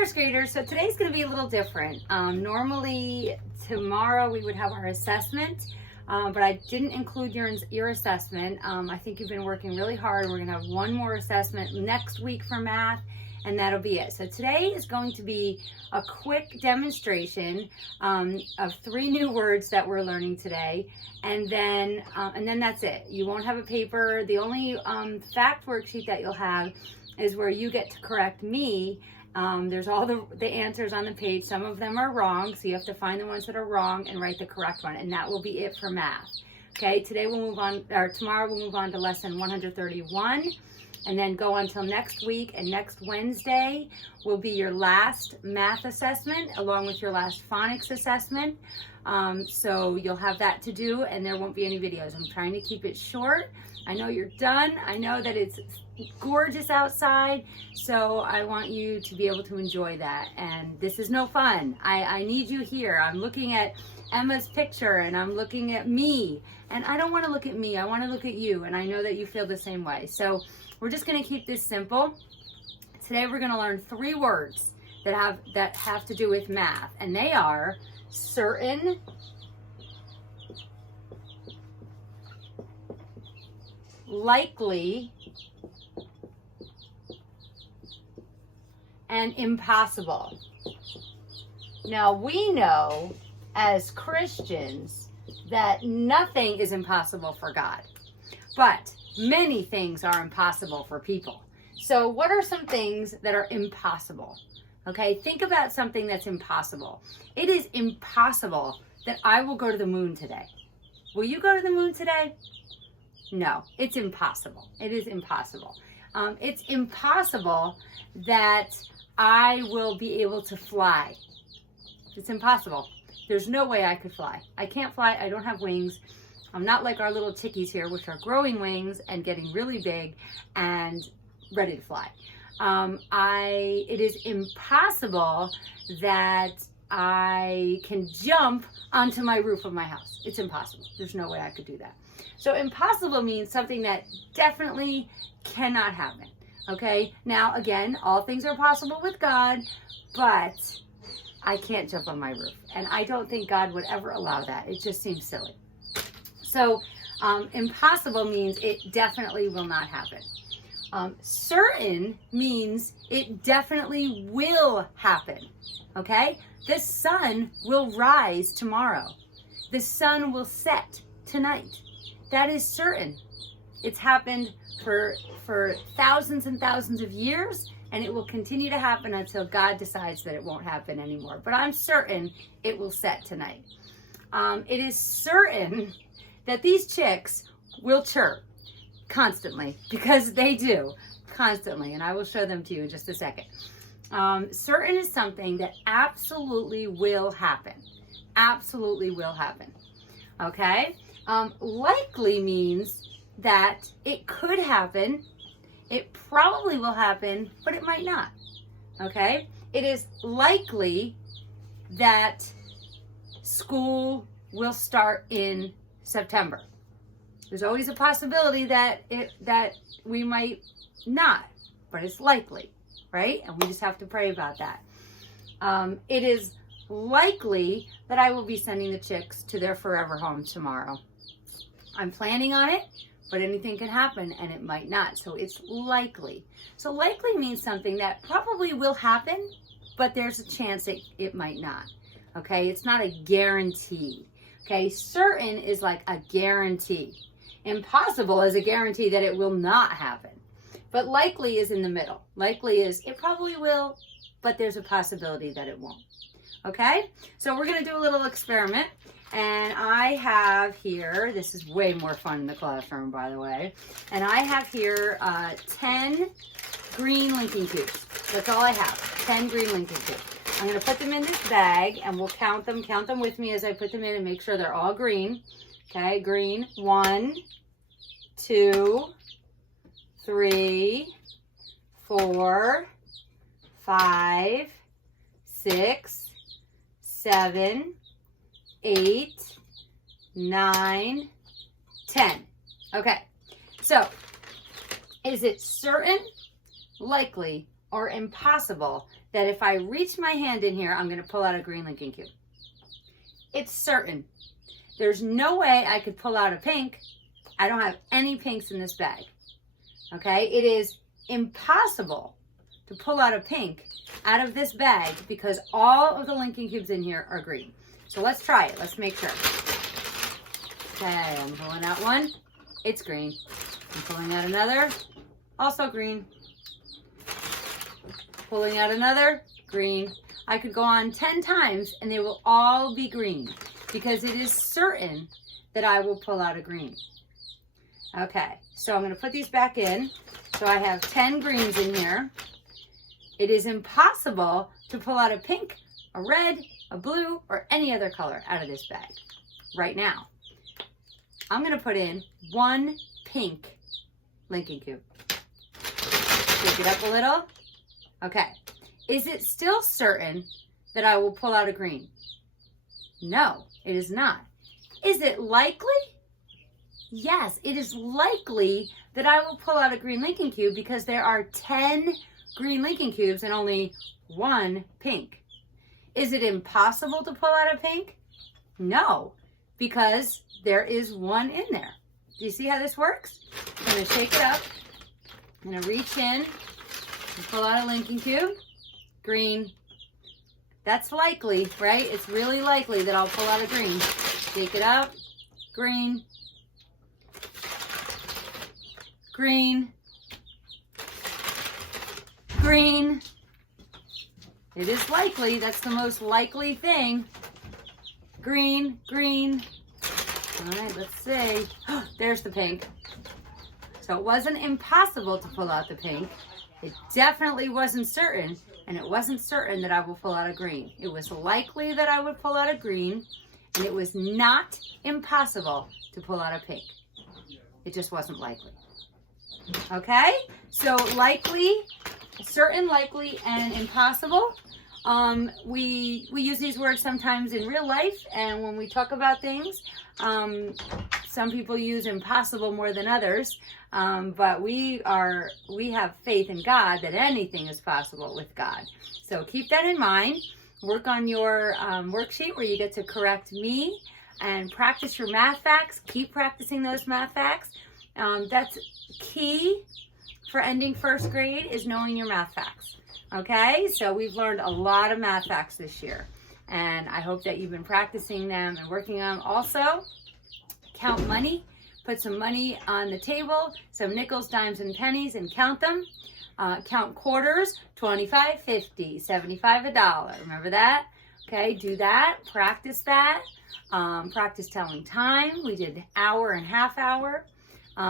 first graders, so today's going to be a little different. Normally tomorrow we would have our assessment, but I didn't include your assessment. I think you've been working really hard. We're going to have one more assessment next week for math, and that'll be it. So today is going to be a quick demonstration of 3 new words that we're learning today, and then that's it. You won't have a paper. The only fact worksheet that you'll have is where you get to correct me. There's all the answers on the page. Some of them are wrong, so you have to find the ones that are wrong and write the correct one, and that will be it for math. Okay, today we'll move on, or tomorrow we'll move on to lesson 131, and then go until next week, and next Wednesday will be your last math assessment along with your last phonics assessment. So you'll have that to do, and there won't be any videos. I'm trying to keep it short. I know you're done. I know that it's gorgeous outside, so I want you to be able to enjoy that. And this is no fun. I need you here. I'm looking at Emma's picture and I'm looking at me, and I don't want to look at me. I want to look at you, and I know that you feel the same way. So we're just going to keep this simple. Today we're going to learn 3 words that have to do with math, and they are certain, likely, and impossible. Now we know as Christians that nothing is impossible for God, but many things are impossible for people. So what are some things that are impossible? Okay, think about something that's impossible. It is impossible that I will go to the moon today. Will you go to the moon today? No, it's impossible. It is impossible. It's impossible that I will be able to fly. It's impossible. There's no way I could fly. I can't fly. I don't have wings. I'm not like our little chickies here, which are growing wings and getting really big and ready to fly. It is impossible that I can jump onto my roof of my house. It's impossible. There's no way I could do that. So impossible means something that definitely cannot happen. Okay, now again, all things are possible with God, but I can't jump on my roof. And I don't think God would ever allow that. It just seems silly. So impossible means it definitely will not happen. Certain means it definitely will happen. Okay, the sun will rise tomorrow. The sun will set tonight. That is certain. It's happened for thousands and thousands of years, and it will continue to happen until God decides that it won't happen anymore. But I'm certain it will set tonight. It is certain that these chicks will chirp constantly, because they do constantly, and I will show them to you in just a second. Certain is something that absolutely will happen. Absolutely will happen. Okay? Likely means that it could happen, it probably will happen, but it might not. Okay? It is likely that school will start in September. There's always a possibility that we might not, but it's likely, right? And we just have to pray about that. It is likely that I will be sending the chicks to their forever home tomorrow. I'm planning on it, but anything can happen, and it might not. So it's likely. So likely means something that probably will happen, but there's a chance it might not. Okay, it's not a guarantee. Okay, certain is like a guarantee. Impossible is a guarantee that it will not happen. But likely is in the middle. Likely is it probably will, but there's a possibility that it won't. Okay, so we're going to do a little experiment. And I have here, this is way more fun in the classroom, by the way. And I have here 10 green linking cubes. That's all I have, 10 green linking cubes. I'm going to put them in this bag, and we'll count them. Count them with me as I put them in and make sure they're all green. Okay, green. 1, 2, 3, 4, 5, 6, 7, 8, 9, 10. Okay, so is it certain, likely, or impossible that if I reach my hand in here, I'm going to pull out a green Lincoln Cube. It's certain. There's no way I could pull out a pink. I don't have any pinks in this bag. Okay, it is impossible to pull out a pink out of this bag because all of the Lincoln Cubes in here are green. So let's try it. Let's make sure. Okay, I'm pulling out one. It's green. I'm pulling out another. Also green. Pulling out another. Green. I could go on 10 times and they will all be green because it is certain that I will pull out a green. Okay, so I'm going to put these back in. So I have 10 greens in here. It is impossible to pull out a pink, a red, a blue, or any other color out of this bag right now. I'm going to put in one pink Lincoln Cube. Shake it up a little. Okay. Is it still certain that I will pull out a green? No, it is not. Is it likely? Yes, it is likely that I will pull out a green Lincoln Cube because there are 10 green Lincoln Cubes and only one pink. Is it impossible to pull out a pink? No, because there is one in there. Do you see how this works? I'm going to shake it up. I'm going to reach in and pull out a Lincoln Cube. Green. That's likely, right? It's really likely that I'll pull out a green. Shake it up. Green. Green. Green. It is likely. That's the most likely thing. Green, green. All right, let's see. There's the pink. So it wasn't impossible to pull out the pink. It definitely wasn't certain, and it wasn't certain that I will pull out a green. It was likely that I would pull out a green, and it was not impossible to pull out a pink. It just wasn't likely. Okay? So likely, certain, likely, and impossible. We use these words sometimes in real life, and when we talk about things, some people use impossible more than others, but we have faith in God that anything is possible with God. So keep that in mind. Work on your worksheet where you get to correct me and practice your math facts. Keep practicing those math facts. That's key for ending first grade is knowing your math facts. Okay, so we've learned a lot of math facts this year, and I hope that you've been practicing them and working on them. Also, count money. Put some money on the table, some nickels, dimes, and pennies, and count them. Count quarters, 25, 50, 75, $1. Remember that? Okay, do that. Practice that. Practice telling time. We did hour and half hour.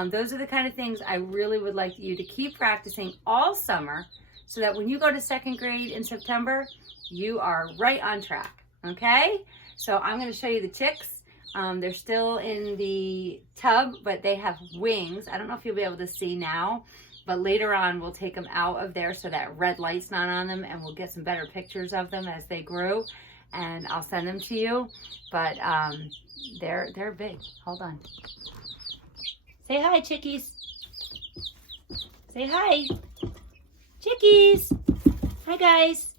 Those are the kind of things I really would like you to keep practicing all summer so that when you go to second grade in September, you are right on track. Okay? So I'm going to show you the chicks. They're still in the tub, but they have wings. I don't know if you'll be able to see now, but later on we'll take them out of there so that red light's not on them, and we'll get some better pictures of them as they grow, and I'll send them to you. But they're big. Hold on. Say hi, chickies. Say hi. Chickies. Hi, guys.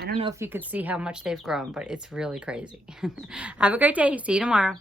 I don't know if you could see how much they've grown, but it's really crazy. Have a great day. See you tomorrow.